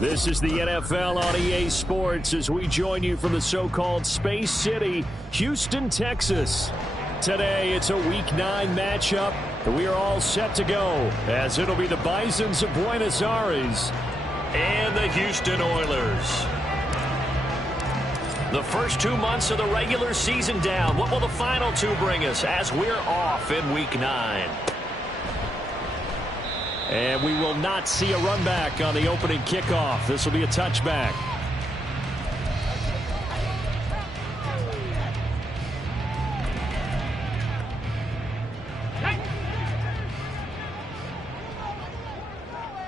This is the NFL on EA Sports as we join you from the so-called Space City, Houston, Texas. Today, it's a Week 9 matchup, and we are all set to go, as it'll be the Bisons of Buenos Aires and the Houston Oilers. The first 2 months of the regular season down. What will the final 2 bring us as we're off in Week 9? And we will not see a run back on the opening kickoff. This will be a touchback.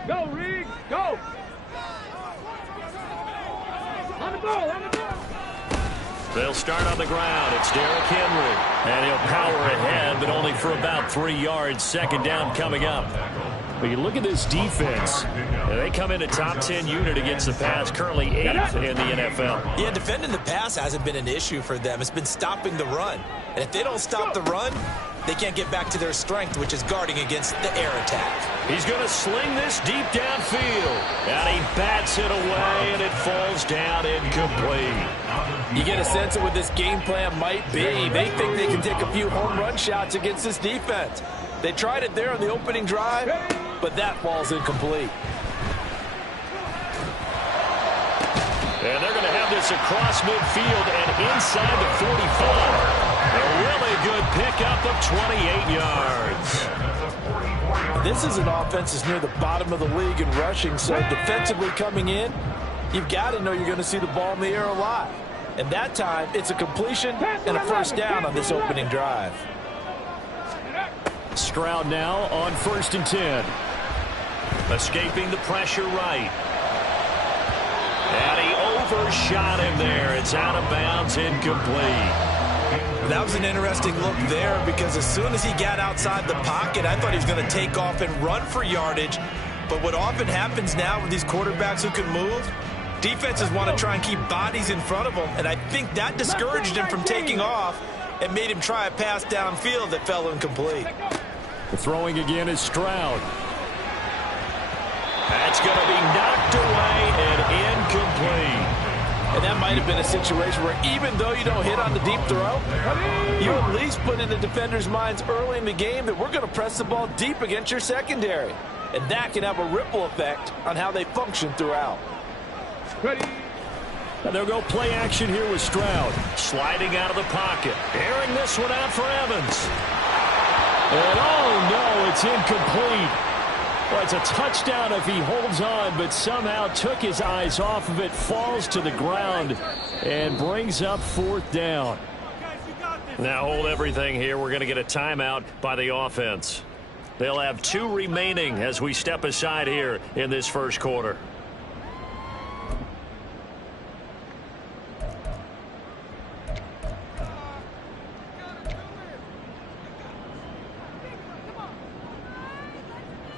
Go, Reed, go! On the ball, on the ball! They'll start on the ground. It's Derrick Henry. And he'll power ahead, but only for about 3 yards. Second down coming up. But you look at this defense. They come in a top 10 unit against the pass, currently 8th in the NFL. Yeah, defending the pass hasn't been an issue for them. It's been stopping the run. And if they don't stop the run, they can't get back to their strength, which is guarding against the air attack. He's going to sling this deep downfield. And he bats it away, and it falls down incomplete. You get a sense of what this game plan might be. They think they can take a few home run shots against this defense. They tried it there on the opening drive, but that falls incomplete. And they're going to have this across midfield and inside the 45. A really good pickup of 28 yards. This is an offense that's near the bottom of the league in rushing, so defensively coming in, you've got to know you're going to see the ball in the air a lot. And that time, it's a completion and a first down on this opening drive. Stroud now on 1st and 10. Escaping the pressure right. And he overshot him there. It's out of bounds, incomplete. That was an interesting look there because as soon as he got outside the pocket, I thought he was going to take off and run for yardage. But what often happens now with these quarterbacks who can move, defenses want to try and keep bodies in front of them, and I think that discouraged him from taking off and made him try a pass downfield that fell incomplete. The throwing again is Stroud. That's going to be knocked away and incomplete. And that might have been a situation where even though you don't hit on the deep throw, you at least put in the defenders' minds early in the game that we're going to press the ball deep against your secondary. And that can have a ripple effect on how they function throughout. And they'll go play action here with Stroud. Sliding out of the pocket. Airing this one out for Evans. And oh no, it's incomplete. Well, it's a touchdown if he holds on, but somehow took his eyes off of it, falls to the ground, and brings up 4th down. Now hold everything here. We're going to get a timeout by the offense. They'll have 2 remaining as we step aside here in this first quarter.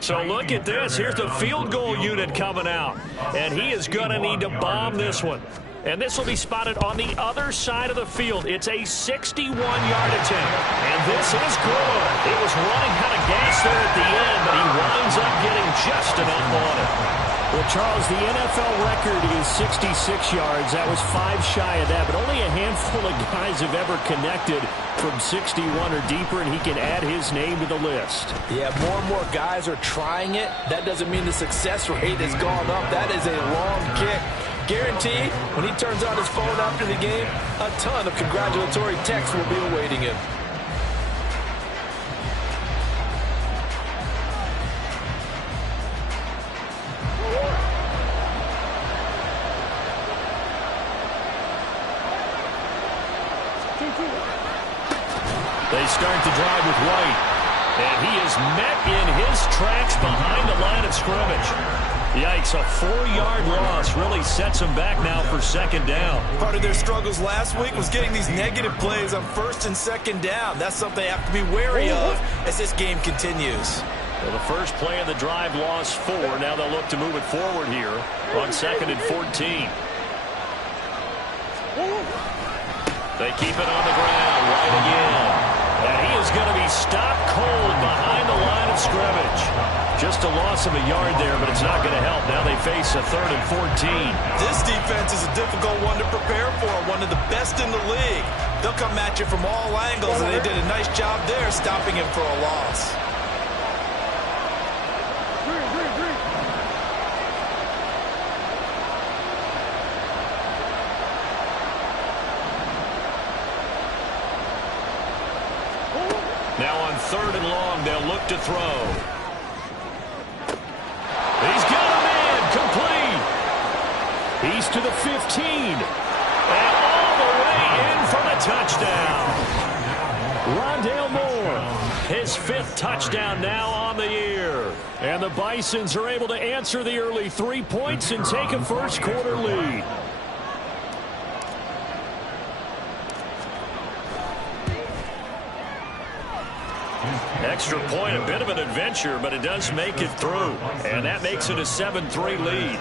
So look at this. Here's the field goal unit coming out. And he is going to need to bomb this one. And this will be spotted on the other side of the field. It's a 61-yard attempt. And this is good. It was running out of gas there at the end, but he winds up getting just enough on it. Well, Charles, the NFL record is 66 yards. That was 5 shy of that, but only a handful of guys have ever connected from 61 or deeper, and he can add his name to the list. Yeah, more and more guys are trying it. That doesn't mean the success rate has gone up. That is a long kick. Guaranteed, when he turns on his phone after the game, a ton of congratulatory texts will be awaiting him. They start the drive with White. And he is met in his tracks behind the line of scrimmage. Yikes, a 4-yard loss really sets them back now for 2nd down. Part of their struggles last week was getting these negative plays on 1st and 2nd down. That's something they have to be wary of as this game continues. Well, the first play of the drive lost 4. Now they'll look to move it forward here on 2nd and 14. They keep it on the ground. White again. And he is going to be stopped cold behind the line of scrimmage. Just a loss of a yard there, but it's not going to help. Now they face a 3rd and 14. This defense is a difficult one to prepare for, one of the best in the league. They'll come at you from all angles, and they did a nice job there stopping him for a loss. Now on 3rd and long, they'll look to throw. He's got a man complete. He's to the 15. And all the way in for the touchdown. Rondale Moore, his 5th touchdown now on the year. And the Bisons are able to answer the early 3 points and take a first-quarter lead. Extra point, a bit of an adventure, but it does make it through. And that makes it a 7-3 lead.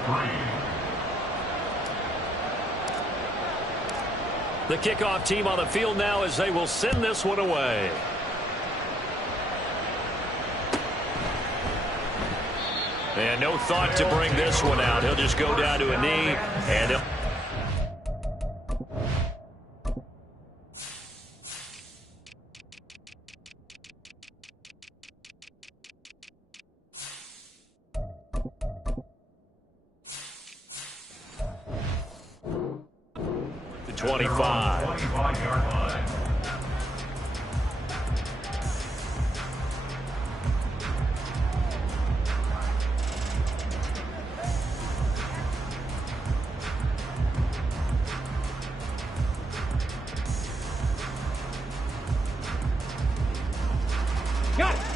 The kickoff team on the field now as they will send this one away. And no thought to bring this one out. He'll just go down to a knee, and he'll... The 25.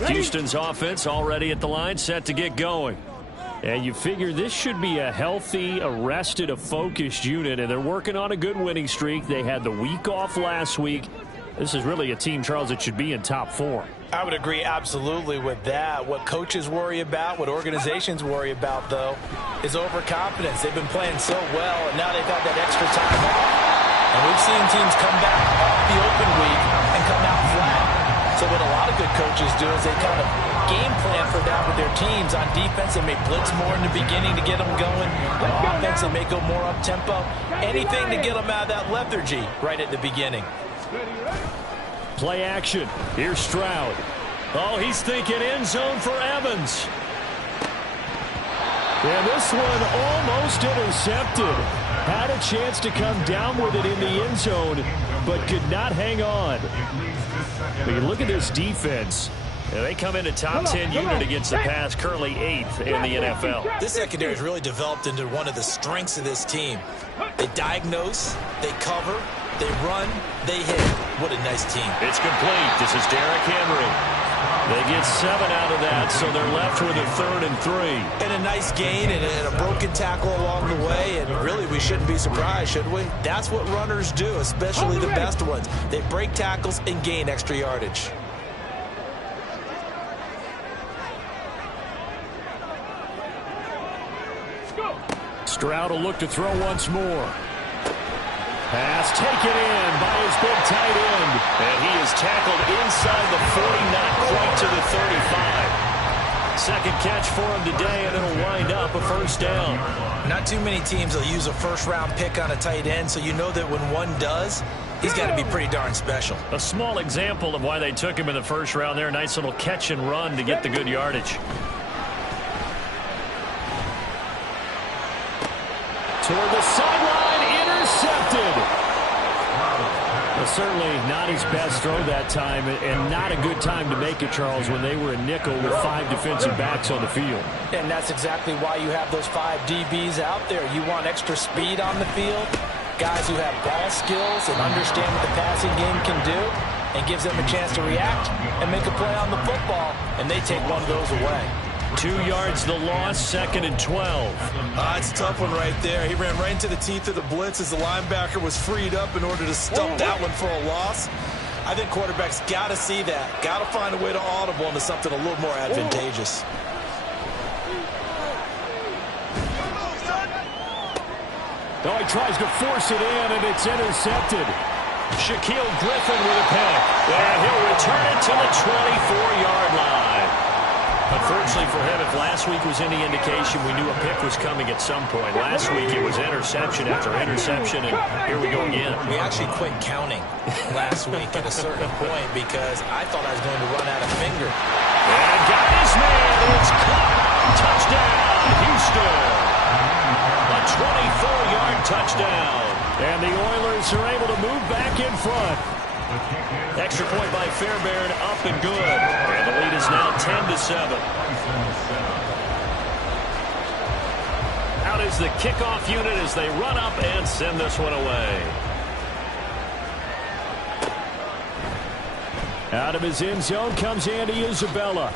Houston's offense already at the line, set to get going. And you figure this should be a healthy, arrested, a focused unit, and they're working on a good winning streak. They had the week off last week. This is really a team, Charles, that should be in top 4. I would agree absolutely with that. What coaches worry about, what organizations worry about, though, is overconfidence. They've been playing so well, and now they've got that extra time off. And we've seen teams come back off the open week and come out flat. So what a lot of good coaches do is they kind of game plan for that with their teams. On defense, they may blitz more in the beginning to get them going. On offense, they may go more up-tempo. Anything to get them out of that lethargy right at the beginning. Play action. Here's Stroud. Oh, he's thinking end zone for Evans. And this one almost intercepted. Had a chance to come down with it in the end zone, but could not hang on. But you look at this defense. They come in a top 10 unit against the pass, currently 8th in the NFL. This secondary has really developed into one of the strengths of this team. They diagnose, they cover, they run, they hit. What a nice team. It's complete. This is Derrick Henry. They get 7 out of that, so they're left with a 3rd and 3. And a nice gain and a broken tackle along the way, and really we shouldn't be surprised, should we? That's what runners do, especially the best ones. They break tackles and gain extra yardage. Stroud will look to throw once more. Pass taken in by his big tight end. And he is tackled inside the 40, not quite to the 35. Second catch for him today, and it'll wind up a first down. Not too many teams will use a first-round pick on a tight end, so you know that when one does, he's got to be pretty darn special. A small example of why they took him in the first round there. Nice little catch and run to get the good yardage. Toward the sideline, intercepted. Well, certainly not his best throw that time, and not a good time to make it, Charles, when they were a nickel with 5 defensive backs on the field. And that's exactly why you have those 5 DBs out there. You want extra speed on the field, guys who have ball skills and understand what the passing game can do, and gives them a chance to react and make a play on the football, and they take one of those away. 2 yards the loss, 2nd and 12. It's a tough one right there. He ran right into the teeth of the blitz as the linebacker was freed up in order to stop that one for a loss. I think quarterbacks got to see that. Got to find a way to audible into something a little more advantageous. Oh, he tries to force it in, and it's intercepted. Shaquille Griffin with a pick. And he'll return it to the 24-yard line. Unfortunately for him, if last week was any indication, we knew a pick was coming at some point. Last week it was interception after interception, and here we go again. We actually quit counting last week at a certain point because I thought I was going to run out of finger. And got his man. It's caught. Touchdown, Houston. A 24-yard touchdown. And the Oilers are able to move back in front. Extra point by Fairbairn, up and good. And the lead is now 10-7. Out is the kickoff unit as they run up and send this one away. Out of his end zone comes Andy Isabella.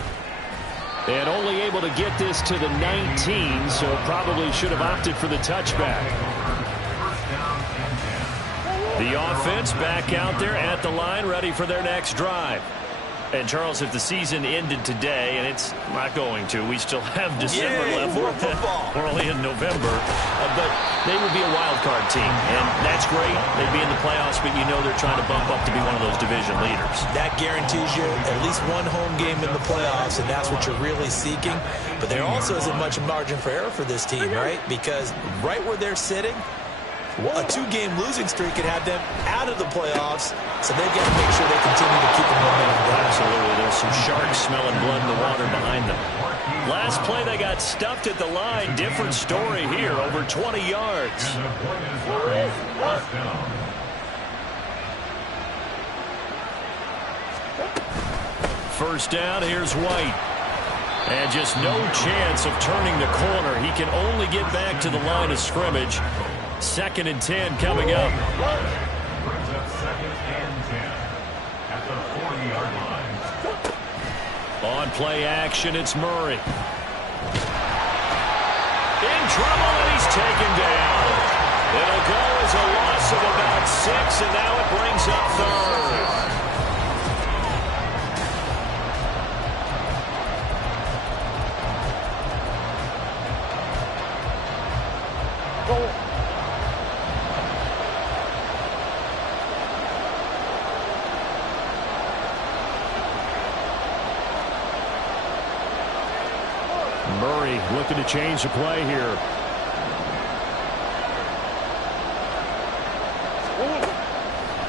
And only able to get this to the 19, so probably should have opted for the touchback. The offense back out there at the line, ready for their next drive. And, Charles, if the season ended today, and it's not going to, we still have December left. We're only in November. But they would be a wild card team, and that's great. They'd be in the playoffs, but you know they're trying to bump up to be one of those division leaders. That guarantees you at least one home game in the playoffs, and that's what you're really seeking. But there also isn't much margin for error for this team, right? Because right where they're sitting, a two-game losing streak could have them out of the playoffs, so they've got to make sure they continue to keep the momentum going. Absolutely. There's some sharks smelling blood in the water behind them. Last play, they got stuffed at the line. Different story here, over 20 yards. First down, here's White. And just no chance of turning the corner. He can only get back to the line of scrimmage. 2nd and 10 coming up. On play action, it's Murray. In trouble, and he's taken down. It'll go as a loss of about 6, and now it brings up 3rd. Murray looking to change the play here.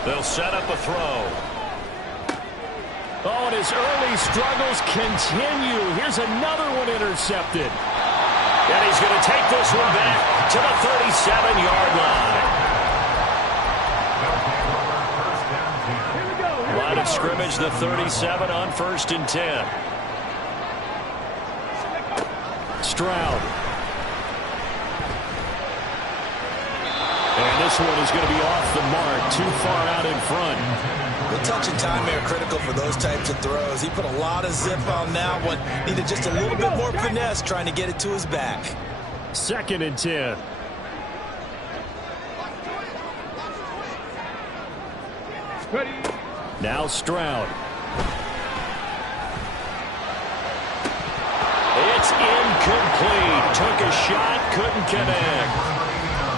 They'll set up a throw. Oh, and his early struggles continue. Here's another one intercepted. And he's going to take this one back to the 37-yard line. Line of scrimmage, the 37 on 1st and 10. Stroud. And this one is going to be off the mark, too far out in front. The touch and time are critical for those types of throws. He put a lot of zip on that one. Needed just a little bit more finesse trying to get it to his back. 2nd and 10. Ready. Now Stroud. It's incomplete. Took a shot, couldn't connect.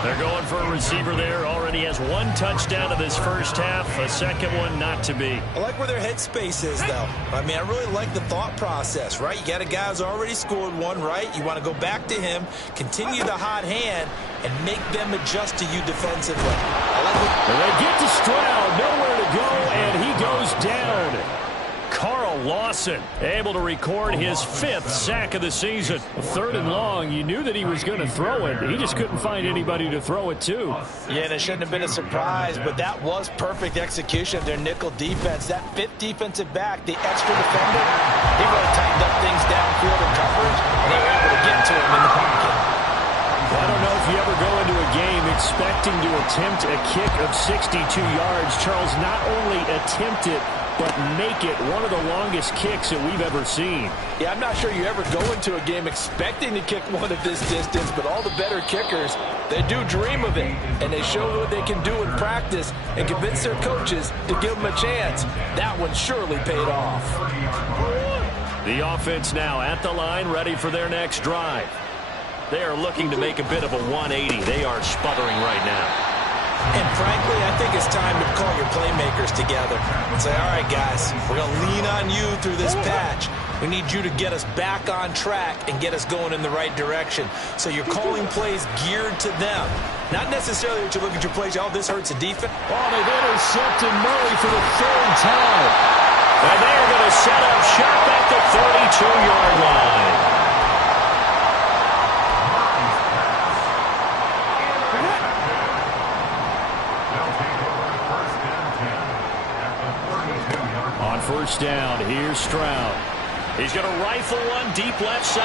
They're going for a receiver there. Already has 1 touchdown of this first half. A second one not to be. I like where their headspace is, though. I mean, I really like the thought process, right? You got a guy who's already scored 1, right? You want to go back to him, continue the hot hand, and make them adjust to you defensively. They get to Stroud, nowhere to go, and he goes down. Carl Lawson able to record his 5th sack of the season. 3rd and long, you knew that he was going to throw it. He just couldn't find anybody to throw it to. Yeah, and it shouldn't have been a surprise, but that was perfect execution of their nickel defense. That 5th defensive back, the extra defender, he really tightened up things downfield in coverage, and they were able to get to him in the pocket. I don't know if you ever go into a game expecting to attempt a kick of 62 yards. Charles, not only attempt it, but make it one of the longest kicks that we've ever seen. Yeah, I'm not sure you ever go into a game expecting to kick one of this distance, but all the better kickers, they do dream of it, and they show what they can do in practice and convince their coaches to give them a chance. That one surely paid off. The offense now at the line, ready for their next drive. They are looking to make a bit of a 180. They are sputtering right now. And frankly, I think it's time to call your playmakers together and say, all right, guys, we're going to lean on you through this patch. We need you to get us back on track and get us going in the right direction. So you're calling plays geared to them. Not necessarily that you look at your plays, oh, this hurts the defense. Oh, they've intercepted Murray for the third time. And they're going to set up shop at the 32-yard line. On first down, here's Stroud. He's going to rifle one deep left side.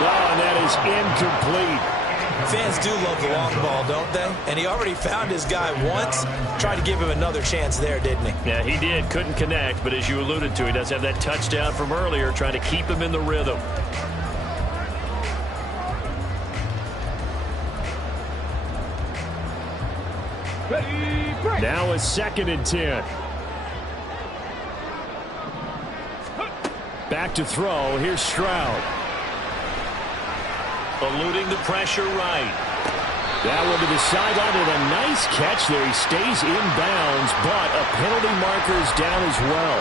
Oh, and that is incomplete. Fans do love the long ball, don't they? And he already found his guy once. Tried to give him another chance there, didn't he? Yeah, he did. Couldn't connect, but as you alluded to, he does have that touchdown from earlier, trying to keep him in the rhythm. Ready, break. Now a 2nd and 10. Back to throw. Here's Stroud. Eluding the pressure right. That one to the sideline and a nice catch there. He stays in bounds, but a penalty marker is down as well.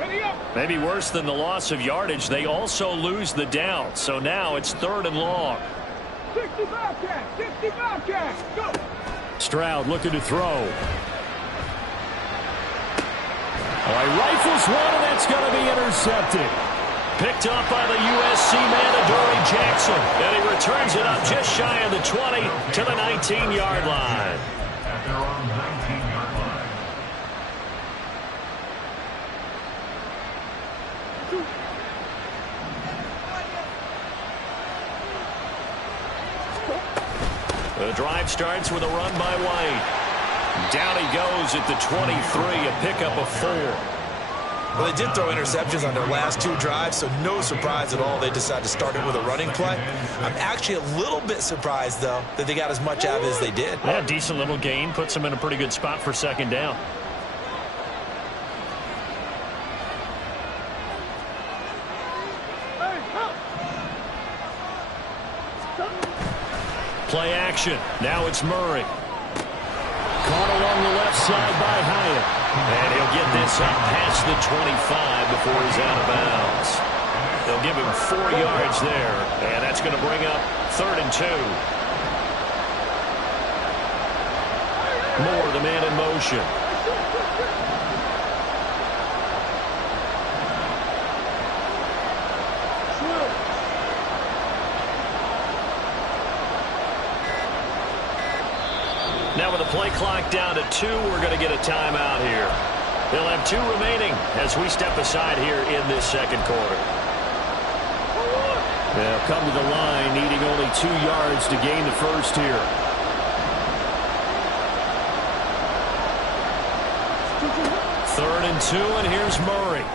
Ready up. Maybe worse than the loss of yardage, they also lose the down. So now it's 3rd and long. 65 catch. 65 catch. Go. Stroud looking to throw. Oh, he rifles one, and that's going to be intercepted. Picked up by the USC man, Adoree Jackson. And he returns it up just shy of the 20 to the 19-yard line. The drive starts with a run by White. Down he goes at the 23, a pickup of 4. Well, they did throw interceptions on their last 2 drives, so no surprise at all they decided to start it with a running play. I'm actually a little bit surprised, though, that they got as much out of it as they did. Yeah, decent little gain. Puts them in a pretty good spot for 2nd down. Play action. Now it's Murray. Caught along the left side by Hyatt. And he'll get this up past the 25 before he's out of bounds. They'll give him 4 yards there. And that's going to bring up 3rd and 2. Moore, the man in motion. Now with the play clock down to 2, we're going to get a timeout here. They'll have 2 remaining as we step aside here in this 2nd quarter. They'll come to the line needing only 2 yards to gain the first here. Third and 2, and here's Murray.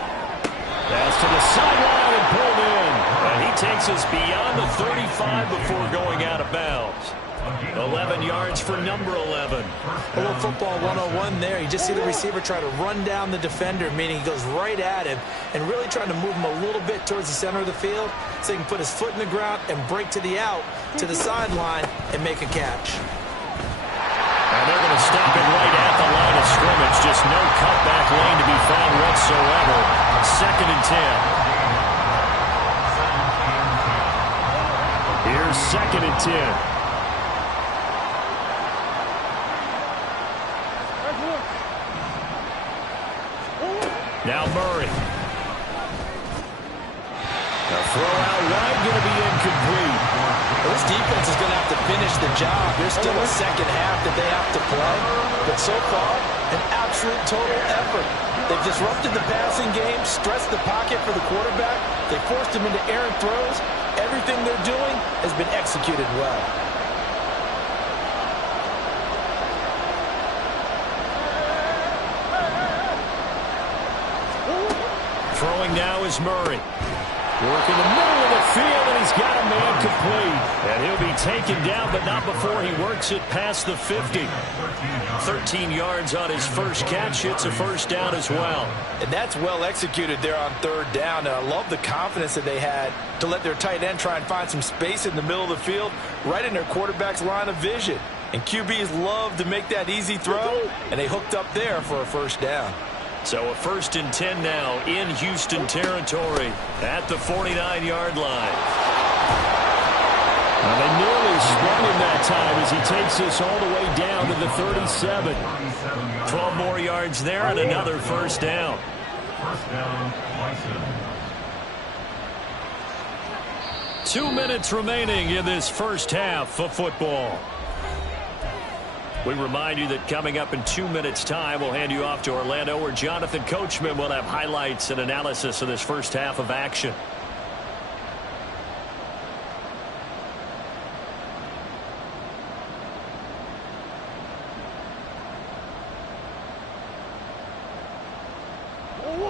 Pass to the sideline and pulled in. And he takes us beyond the 35 before going out of bounds. 11 yards for number 11. A little football 101 there. You just see the receiver try to run down the defender, meaning he goes right at him and really trying to move him a little bit towards the center of the field so he can put his foot in the ground and break to the out, to the sideline, and make a catch. And they're going to stop it right at the line of scrimmage. Just no cutback lane to be found whatsoever. 2nd and 10. Here's 2nd and 10. Now Murray. A throw out wide, going to be incomplete. Well, this defense is going to have to finish the job. There's still a 2nd half that they have to play. But so far, an absolute total effort. They've disrupted the passing game, stressed the pocket for the quarterback. They forced him into errant throws. Everything they're doing has been executed well. Throwing now is Murray. Work in the middle of the field, and he's got a man complete. And he'll be taken down, but not before he works it past the 50. 13 yards on his first catch. It's a first down as well. And that's well executed there on third down. And I love the confidence that they had to let their tight end try and find some space in the middle of the field, right in their quarterback's line of vision. And QBs love to make that easy throw, and they hooked up there for a first down. So a 1st and 10 now in Houston territory at the 49-yard line. Well, they nearly sprung him that time as he takes this all the way down to the 37. 12 more yards there and another first down. 2 minutes remaining in this first half of football. We remind you that coming up in 2 minutes' time, we'll hand you off to Orlando, where Jonathan Coachman will have highlights and analysis of this first half of action.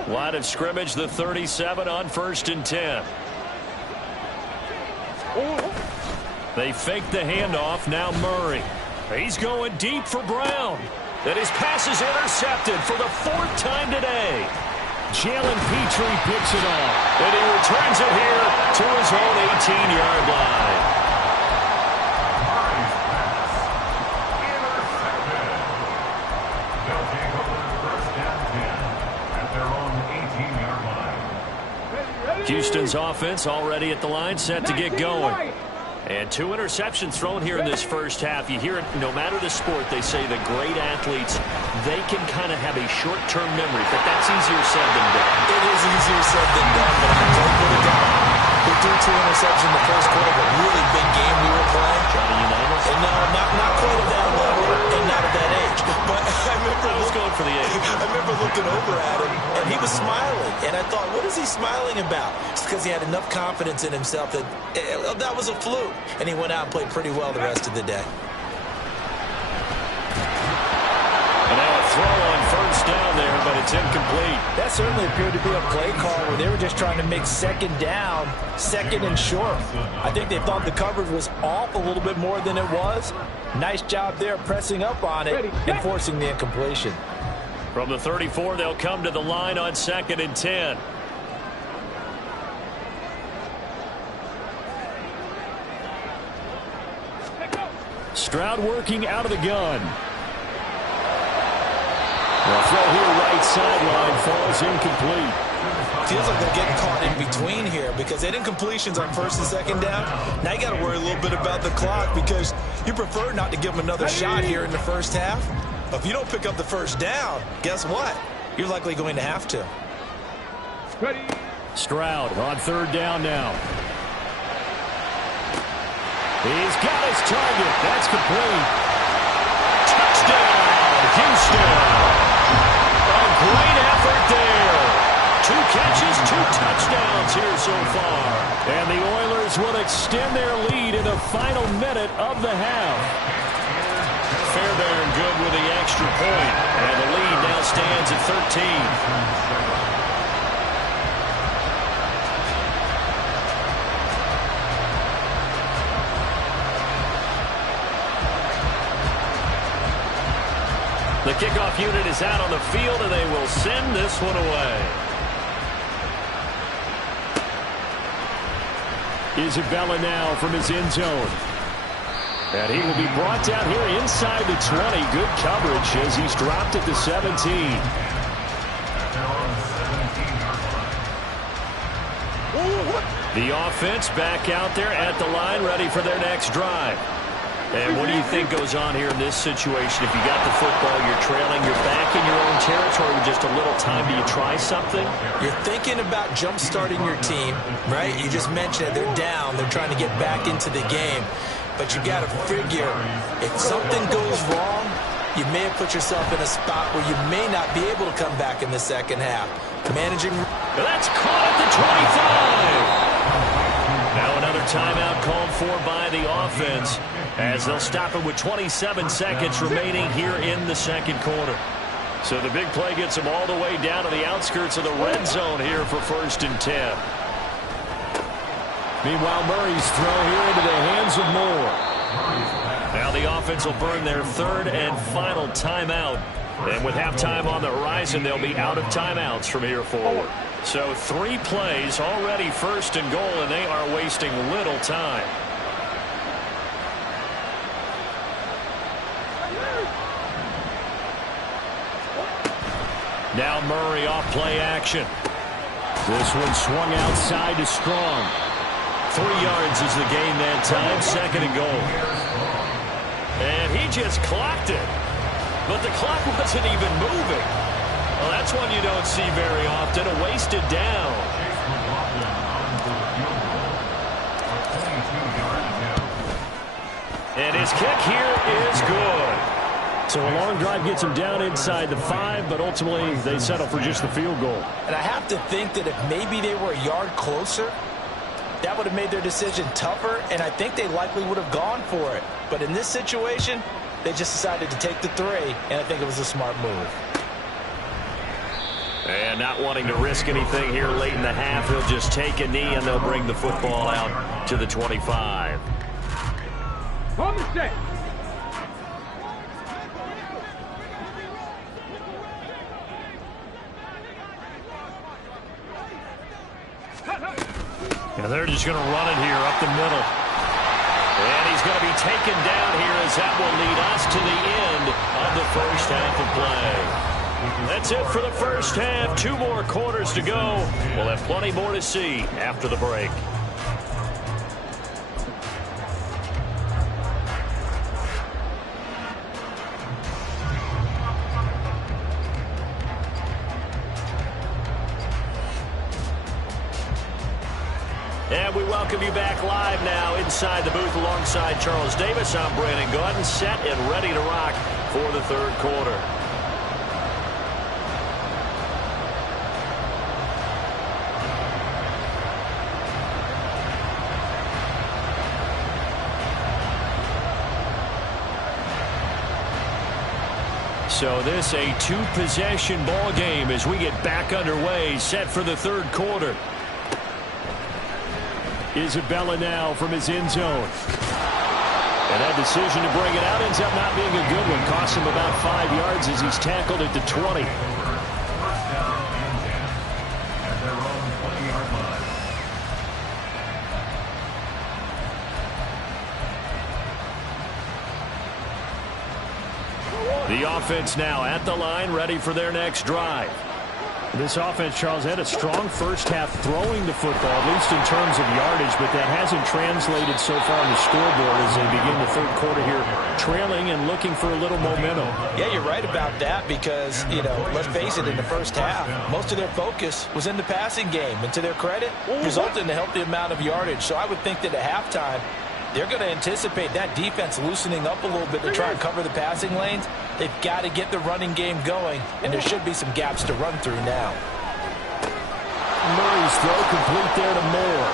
Line of scrimmage, the 37 on 1st and 10. They fake the handoff. Now Murray. He's going deep for Brown. And his pass is intercepted for the 4th time today. Jalen Petrie picks it off. And he returns it here to his own 18-yard line. Houston's offense already at the line, set to get going. And 2 interceptions thrown here in this first half. You hear it no matter the sport. They say the great athletes, they can kind of have a short-term memory, but that's easier said than done. It is easier said than done, but I played with a guy who threw 2 interceptions in the first quarter of a really big game we were playing. Johnny Unitas? And no, not quite at that level and not at that age. But I was going for the age. I remember looking over at him, and he was smiling. And I thought, what is he smiling about? It's because he had enough confidence in himself that that was a fluke. And he went out and played pretty well the rest of the day. And now a throw on first down there, but it's incomplete. That certainly appeared to be a play call where they were just trying to make second down, second and short. I think they thought the coverage was off a little bit more than it was. Nice job there pressing up on it and forcing the incompletion. From the 34, they'll come to the line on 2nd and 10. Stroud working out of the gun. The throw here right sideline falls incomplete. Feels like they're getting caught in between here because they had incompletions on 1st and 2nd down. Now you got to worry a little bit about the clock because you prefer not to give them another shot here in the first half. But if you don't pick up the first down, guess what? You're likely going to have to. Stroud on 3rd down now. He's got his target. That's complete. Touchdown, Houston. A great effort there. 2 catches, 2 touchdowns here so far. And the Oilers will extend their lead in the final minute of the half. Fairbairn good with the extra point. And the lead now stands at 13. The kickoff unit is out on the field, and they will send this one away. Isabella now from his end zone. And he will be brought down here inside the 20. Good coverage as he's dropped at the 17. The offense back out there at the line, ready for their next drive. And what do you think goes on here in this situation? If you got the football, you're trailing, you're back in your own territory with just a little time. Do you try something? You're thinking about jump-starting your team, right? You just mentioned it. They're down. They're trying to get back into the game. But you got to figure, if something goes wrong, you may have put yourself in a spot where you may not be able to come back in the second half. Managing. That's caught at the 25. Now another timeout called for by the offense, as they'll stop it with 27 seconds remaining here in the second quarter. So the big play gets them all the way down to the outskirts of the red zone here for 1st and 10. Meanwhile, Murray's throw here into the hands of Moore. Now the offense will burn their third and final timeout. And with halftime on the horizon, they'll be out of timeouts from here forward. So 3 plays already, first and goal, and they are wasting little time. Now Murray off play action. This one swung outside to Strong. 3 yards is the gain that time, second and goal. And he just clocked it. But the clock wasn't even moving. Well, that's one you don't see very often, a wasted down. And his kick here is good. So a long drive gets him down inside the 5, but ultimately they settle for just the field goal. And I have to think that if maybe they were a yard closer, that would have made their decision tougher, and I think they likely would have gone for it. But in this situation, they just decided to take the 3, and I think it was a smart move. And not wanting to risk anything here late in the half, he'll just take a knee, and they'll bring the football out to the 25. On the set. And they're just going to run it here up the middle. And he's going to be taken down here as that will lead us to the end of the first half of play. That's it for the first half. 2 more quarters to go. We'll have plenty more to see after the break. And we welcome you back live now inside the booth alongside Charles Davis. I'm Brandon Gaudin, set and ready to rock for the third quarter. So this a 2-possession ball game as we get back underway, set for the third quarter. Isabella now from his end zone. And that decision to bring it out ends up not being a good one. Cost him about 5 yards as he's tackled at the 20. The offense now at the line, ready for their next drive. This offense, Charles, had a strong first half throwing the football, at least in terms of yardage, but that hasn't translated so far on the scoreboard as they begin the third quarter here, trailing and looking for a little momentum. Yeah, you're right about that because, let's face it, in the first half, most of their focus was in the passing game. And to their credit, resulted in a healthy amount of yardage. So I would think that at halftime, they're going to anticipate that defense loosening up a little bit to try and cover the passing lanes. They've got to get the running game going, and there should be some gaps to run through now. Murray's throw complete there to Moore.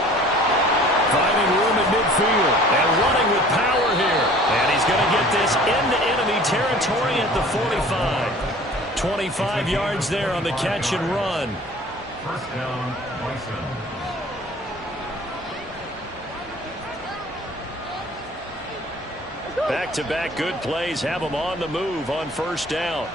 Finding room at midfield and running with power here. And he's going to get this into enemy territory at the 45. 25 yards there on the catch and run. First down, Bison. Back-to-back good plays have them on the move on first down.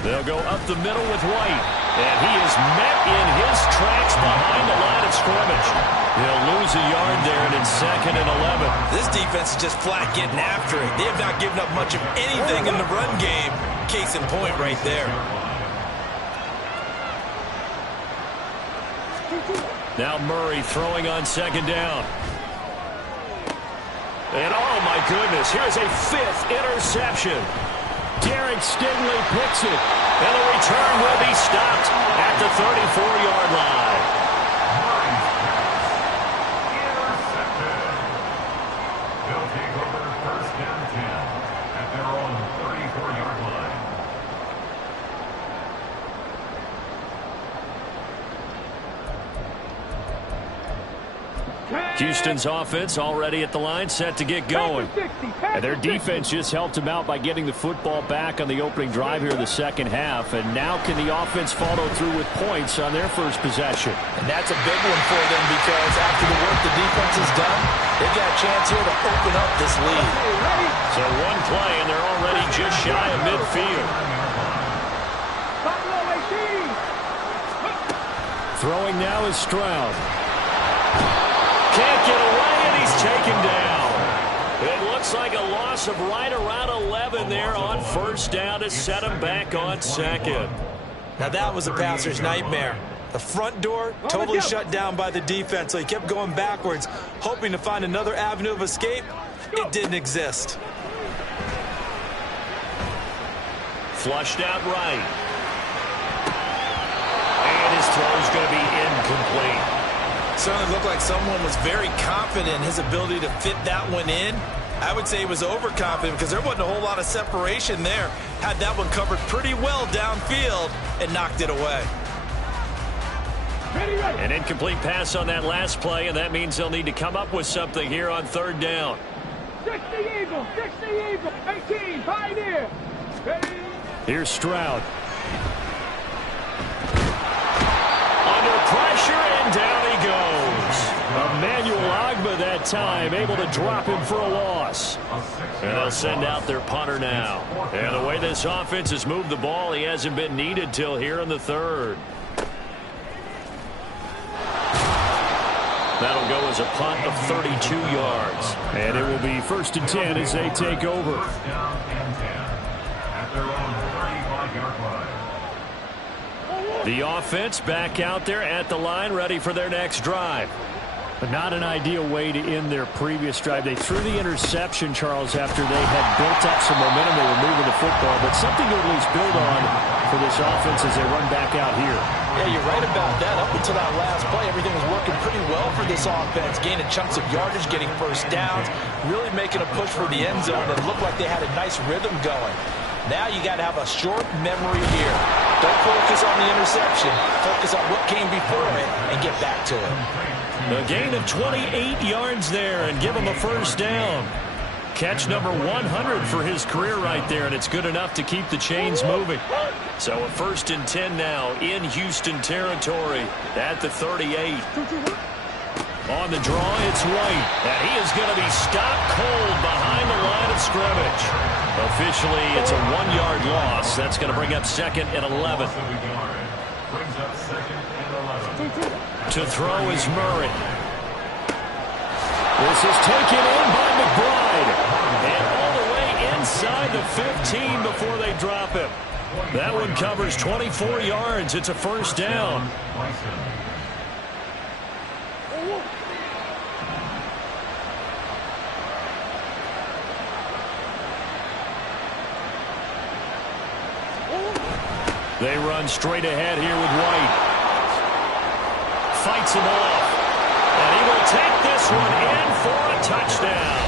They'll go up the middle with White. And he is met in his tracks behind the line of scrimmage. He'll lose a yard there, and it's 2nd and 11. This defense is just flat getting after it. They have not given up much of anything in the run game. Case in point right there. Now Murray throwing on second down. And oh my goodness, here's a 5th interception. Derek Stingley picks it. And the return will be stopped at the 34-yard line. Intercepted. They'll take over first down 10 at their own 34-yard line. Houston's offense already at the line, set to get going. And their defense just helped them out by getting the football back on the opening drive here in the second half. And now can the offense follow through with points on their first possession? And that's a big one for them because after the work the defense has done, they've got a chance here to open up this lead. So one play, and they're already just shy of midfield. Throwing now is Stroud. Can't get away, and he's taken down. It looks like a loss of right around 11 there on first down to set him back on second. Now that was a passer's nightmare. The front door totally shut down by the defense, so he kept going backwards, hoping to find another avenue of escape. It didn't exist. Flushed out right. And his throw's going to be incomplete. Certainly looked like someone was very confident in his ability to fit that one in. I would say he was overconfident because there wasn't a whole lot of separation there. Had that one covered pretty well downfield and knocked it away. An incomplete pass on that last play, and that means they'll need to come up with something here on third down. 60 Eagles, 18, Pioneer. Here's Stroud. Under pressure, and down he goes. Emmanuel Ogbah that time, able to drop him for a loss. And they'll send out their punter now. And the way this offense has moved the ball, he hasn't been needed till here in the third. That'll go as a punt of 32 yards. And it will be 1st and 10 as they take over. First down and 10 at their own 35-yard line. The offense back out there at the line, ready for their next drive. But not an ideal way to end their previous drive. They threw the interception, Charles, after they had built up some momentum. They were moving the football, but something to at least build on for this offense as they run back out here. Yeah, you're right about that. Up until that last play, everything was working pretty well for this offense, gaining chunks of yardage, getting first downs, really making a push for the end zone. It looked like they had a nice rhythm going. Now you got to have a short memory here. Don't focus on the interception. Focus on what came before it and get back to it. A gain of 28 yards there and give him a first down. Catch number 100 for his career right there, and it's good enough to keep the chains moving. So a 1st and 10 now in Houston territory at the 38. On the draw, it's White, and he is going to be stopped cold behind the line of scrimmage. Officially, it's a 1-yard loss. That's going to bring up 2nd and 11. Brings up 2nd and 11. To throw is Murray. This is taken in by McBride. And all the way inside the 15 before they drop him. That one covers 24 yards. It's a first down. They run straight ahead here with White. Fights him off. And he will take this one in for a touchdown.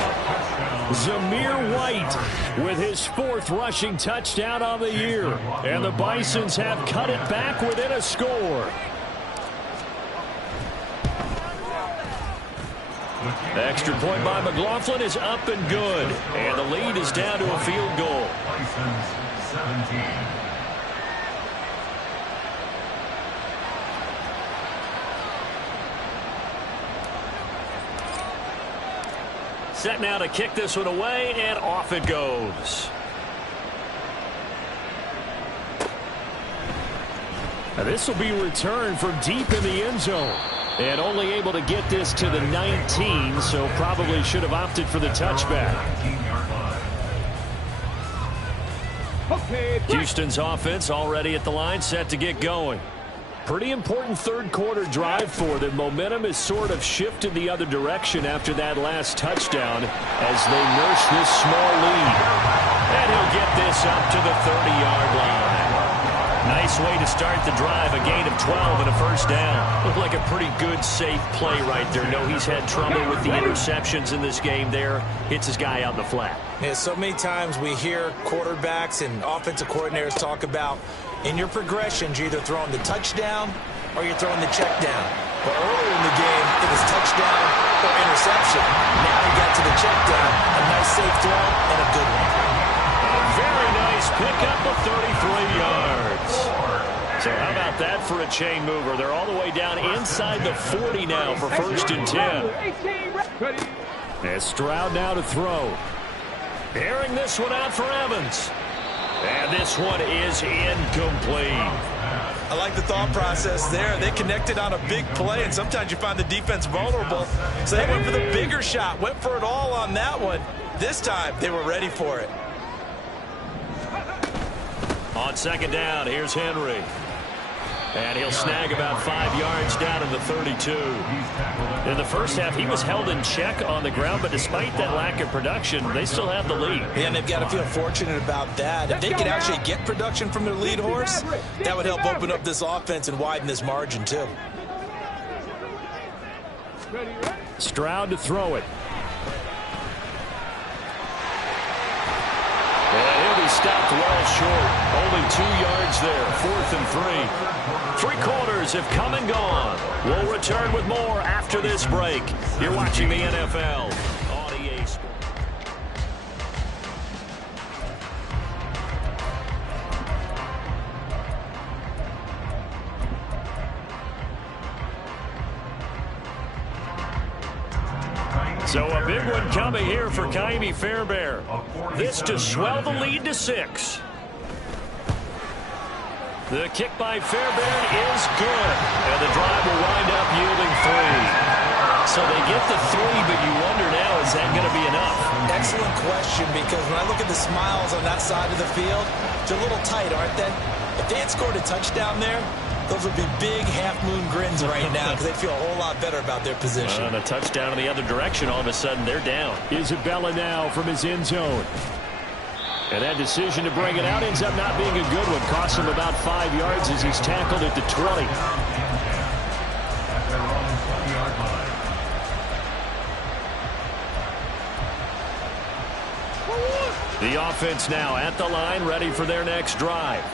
Zamir White with his 4th rushing touchdown on the year. And the Bisons have cut it back within a score. The extra point by McLaughlin is up and good. And the lead is down to a field goal. Bisons 17. Set now to kick this one away, and off it goes. Now this will be returned from deep in the end zone. And only able to get this to the 19, so probably should have opted for the touchback. Houston's offense already at the line, set to get going. Pretty important third quarter drive for them. Momentum has sort of shifted the other direction after that last touchdown as they nurse this small lead. And he'll get this up to the 30-yard line. Nice way to start the drive, a gain of 12 and a first down. Looked like a pretty good, safe play right there. No, he's had trouble with the interceptions in this game there. Hits his guy out in the flat. Yeah, so many times we hear quarterbacks and offensive coordinators talk about in your progressions, you're either throwing the touchdown or you're throwing the check down. But earlier in the game, it was touchdown or interception. Now he got to the check down. A nice safe throw and a good one. A very nice pickup of 33 yards. So how about that for a chain mover? They're all the way down inside the 40 now for 1st and 10. And Stroud now to throw. Airing this one out for Evans. And this one is incomplete. I like the thought process there. They connected on a big play, and sometimes you find the defense vulnerable. So they went for the bigger shot, went for it all on that one. This time, they were ready for it. On 2nd down, here's Henry. And he'll snag about 5 yards down in the 32. In the first half, he was held in check on the ground, but despite that lack of production, they still have the lead. And they've got to feel fortunate about that. If they could actually get production from their lead horse, that would help open up this offense and widen this margin, too. Stroud to throw it. And he'll be stopped well short. Only 2 yards there. 4th and 3. 3 quarters have come and gone. We'll return with more after this break. You're watching the NFL on EA Sports. So a big one coming here for Ka'imi Fairbairn. This to swell the lead to 6. The kick by Fairbairn is good. And the drive will wind up yielding 3. So they get the 3, but you wonder now, is that going to be enough? Excellent question, because when I look at the smiles on that side of the field, they're a little tight, aren't they? If they had scored a touchdown there, those would be big half-moon grins right now because they'd feel a whole lot better about their position. And a touchdown in the other direction, all of a sudden they're down. Isabella now from his end zone. And that decision to bring it out ends up not being a good one. Costs him about 5 yards as he's tackled at the 20. The offense now at the line, ready for their next drive.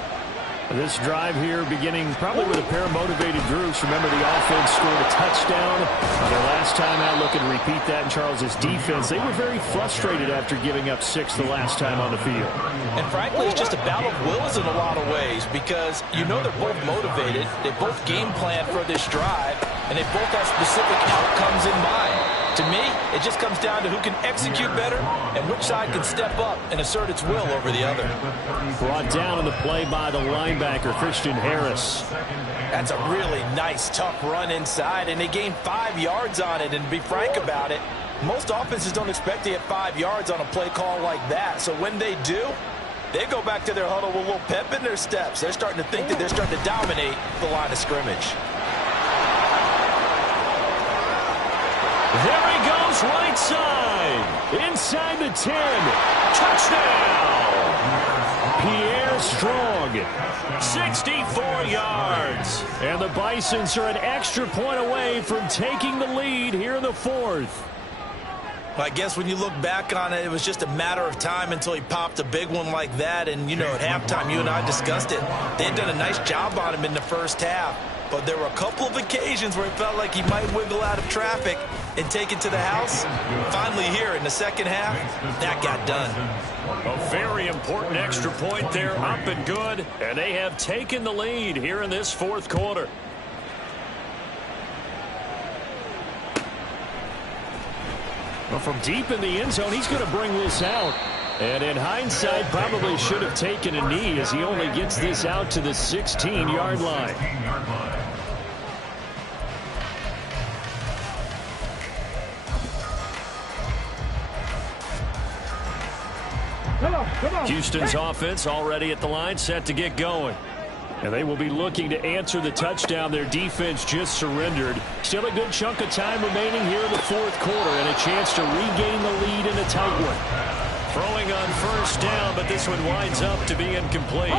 This drive here beginning probably with a pair of motivated groups. Remember, the offense scored a touchdown their last time out. Look and repeat that in Charles's defense. They were very frustrated after giving up 6 the last time on the field. And frankly, it's just a battle of wills in a lot of ways because you know they're both motivated. They both game plan for this drive, and they both have specific outcomes in mind. To me, it just comes down to who can execute better and which side can step up and assert its will over the other. Brought down on the play by the linebacker, Christian Harris. That's a really nice, tough run inside, and they gained 5 yards on it. And to be frank about it, most offenses don't expect to get 5 yards on a play call like that. So when they do, they go back to their huddle with a little pep in their steps. They're starting to think that they're starting to dominate the line of scrimmage. There he goes, right side. Inside the 10. Touchdown. Pierre Strong. 64 yards. And the Bisons are an extra point away from taking the lead here in the 4th. I guess when you look back on it, it was just a matter of time until he popped a big one like that. And, you know, at halftime, you and I discussed it. They had done a nice job on him in the first half. But there were a couple of occasions where it felt like he might wiggle out of traffic and take it to the house. Finally here in the second half, that got done. A very important extra point there, up and good. And they have taken the lead here in this 4th quarter. Well, from deep in the end zone, he's going to bring this out. And in hindsight, probably should have taken a knee as he only gets this out to the 16-yard line. Come on. Houston's offense already at the line, set to get going. And they will be looking to answer the touchdown. Their defense just surrendered. Still a good chunk of time remaining here in the 4th quarter and a chance to regain the lead in a tight one. Throwing on 1st down, but this one winds up to be incomplete.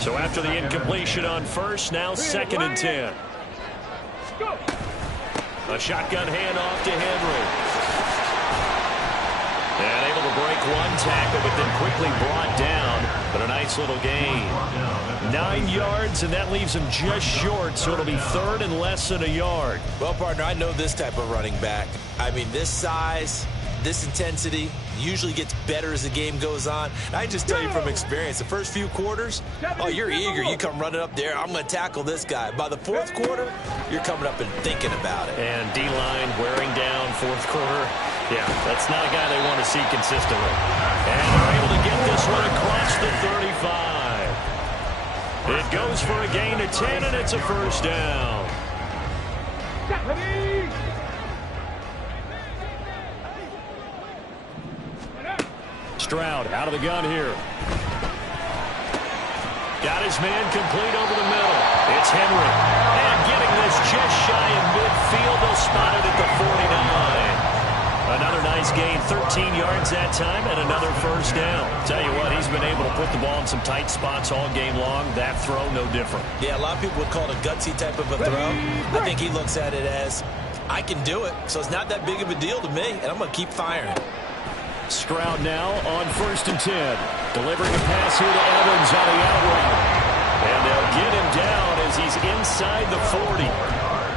So after the incompletion on 1st, now 2nd and 10. A shotgun handoff to Henry. And able to break one tackle, but then quickly brought down. But a nice little gain. 9 yards, and that leaves him just short, so it'll be third and less than a yard. Well, partner, I know this type of running back. I mean, this size, this intensity usually gets better as the game goes on. I just tell you from experience, the first few quarters, oh, you're eager. You come running up there, I'm going to tackle this guy. By the fourth quarter, you're coming up and thinking about it. And D-line wearing down fourth quarter. Yeah, that's not a guy they want to see consistently. And they're able to get this one across the 35. It goes for a gain of 10, and it's a first down. Stroud out of the gun here. Got his man complete over the middle. It's Henry. And getting this just shy of midfield. They'll spot it at the 49. Another nice gain, 13 yards that time, and another first down. Tell you what, he's been able to put the ball in some tight spots all game long. That throw, no different. Yeah, a lot of people would call it a gutsy type of a throw. I think he looks at it as, I can do it, so it's not that big of a deal to me, and I'm going to keep firing. Stroud now on 1st and 10. Delivering a pass here to Evans on the out route. And they'll get him down as he's inside the 40.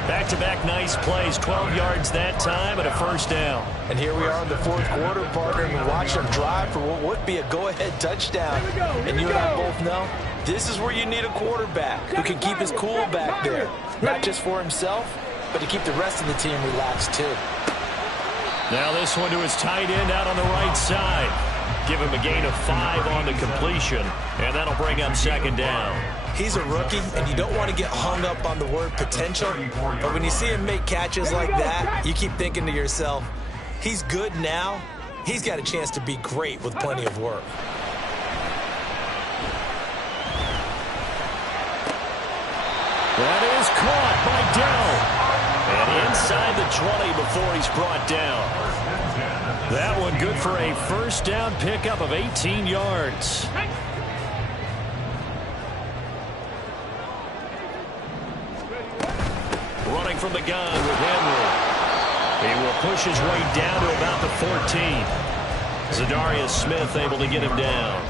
Back-to-back nice plays, 12 yards that time, and a first down. And here we are in the fourth quarter, partner, and watch them drive for what would be a go-ahead touchdown. And you and I both know this is where you need a quarterback who can keep his cool back there, not just for himself, but to keep the rest of the team relaxed too. Now this one to his tight end out on the right side. Give him a gain of 5 on the completion, and that'll bring up second down. He's a rookie, and you don't want to get hung up on the word potential, but when you see him make catches like that, you keep thinking to yourself, he's good now. He's got a chance to be great with plenty of work. That is caught by Dell. And inside the 20 before he's brought down. That one good for a first down pickup of 18 yards. Running from the gun with Henry. He will push his way down to about the 14. Zadarius Smith able to get him down.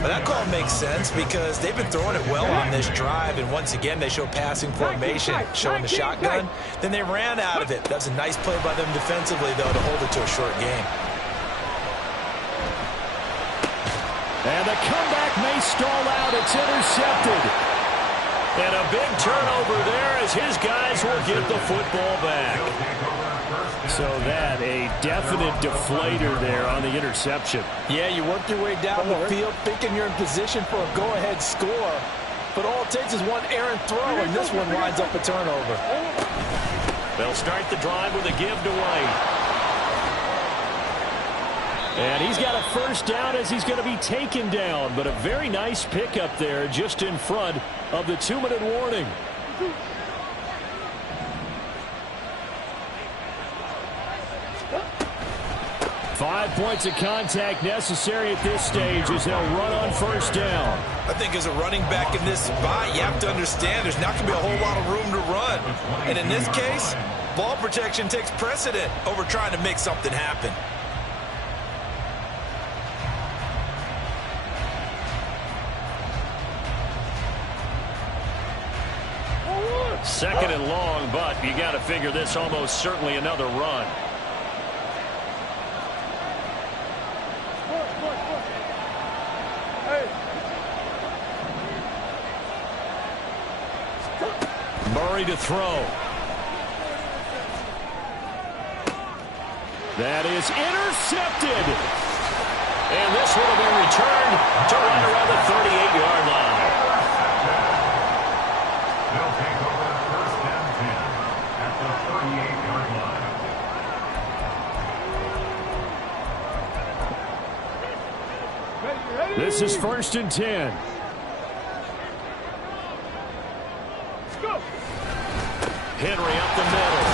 But that call makes sense because they've been throwing it well on this drive, and once again they show passing formation, showing the shotgun. Then they ran out of it. That's a nice play by them defensively, though, to hold it to a short game. And the comeback may stall out. It's intercepted. And a big turnover there as his guys will get the football back. So that a definite deflator there on the interception. Yeah, you work your way down the field thinking you're in position for a go-ahead score. But all it takes is one errant throw, and this one winds up a turnover. They'll start the drive with a give to White. And he's got a first down as he's going to be taken down. But a very nice pickup there just in front of the 2-minute warning. Five points of contact necessary at this stage as they'll run on first down. I think as a running back in this spot, you have to understand there's not going to be a whole lot of room to run. And in this case, ball protection takes precedent over trying to make something happen. Second and long, but you got to figure this almost certainly another run. Murray to throw. That is intercepted. And this would have been returned to right around the 38-yard line. They'll take over first and 10 at the 38-yard line. This is first and 10. Henry up the middle.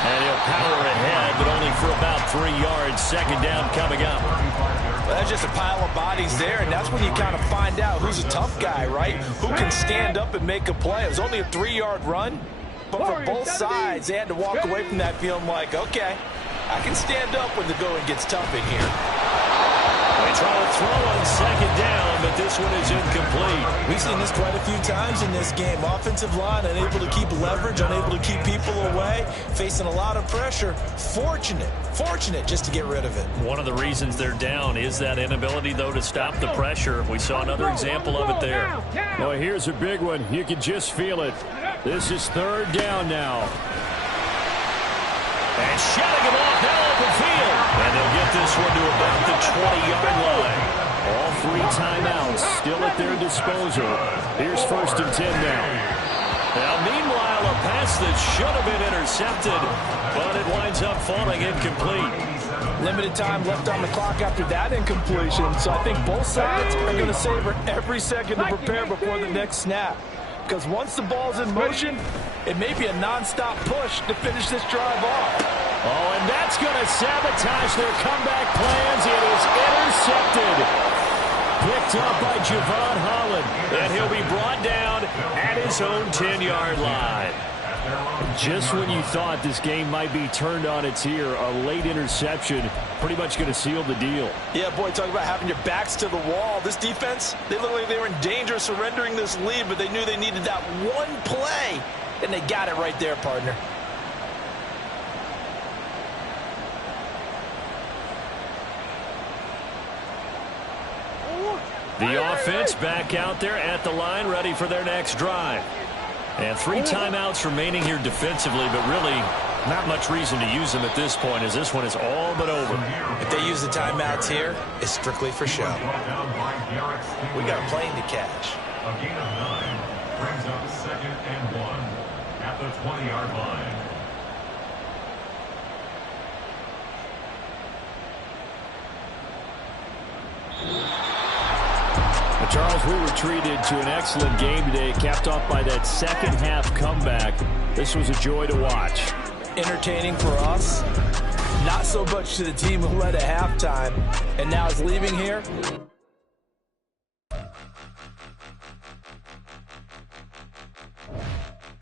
And he'll power ahead, but only for about 3 yards. Second down coming up. Well, that's just a pile of bodies there, and that's when you kind of find out who's a tough guy, right? Who can stand up and make a play. It was only a 3-yard run, but for both sides, they had to walk away from that feeling like, okay, I can stand up when the going gets tough in here. They try to throw on second down, but this one is incomplete. We've seen this quite a few times in this game. Offensive line unable to keep leverage, unable to keep people away, facing a lot of pressure. Fortunate just to get rid of it. One of the reasons they're down is that inability, though, to stop the pressure. We saw another example of it there. Well, here's a big one. You can just feel it. This is third down now. And shutting him off now open field. And they'll get this one to about the 20-yard line. All three timeouts still at their disposal. Here's 1st and 10 now. Now, meanwhile, a pass that should have been intercepted, but it winds up falling incomplete. Limited time left on the clock after that incompletion, so I think both sides are going to savor every second to prepare before the next snap. Because once the ball's in motion, it may be a nonstop push to finish this drive off. Oh, and that's going to sabotage their comeback plans. It is intercepted. Picked up by Javon Holland. And he'll be brought down at his own 10-yard line. Just when you thought this game might be turned on its ear, a late interception pretty much going to seal the deal. Yeah, boy, talk about having your backs to the wall. This defense, they looked like they were in danger of surrendering this lead, but they knew they needed that one play, and they got it right there, partner. The offense back out there at the line, ready for their next drive. And 3 timeouts remaining here defensively, but really not much reason to use them at this point, as this one is all but over. If they use the timeouts here, it's strictly for show. We got a plane to catch. A gain of 9 brings up 2nd and 1 at the 20-yard line. Charles, we were treated to an excellent game today, capped off by that second half comeback. This was a joy to watch. Entertaining for us, not so much to the team who led at halftime and now is leaving here.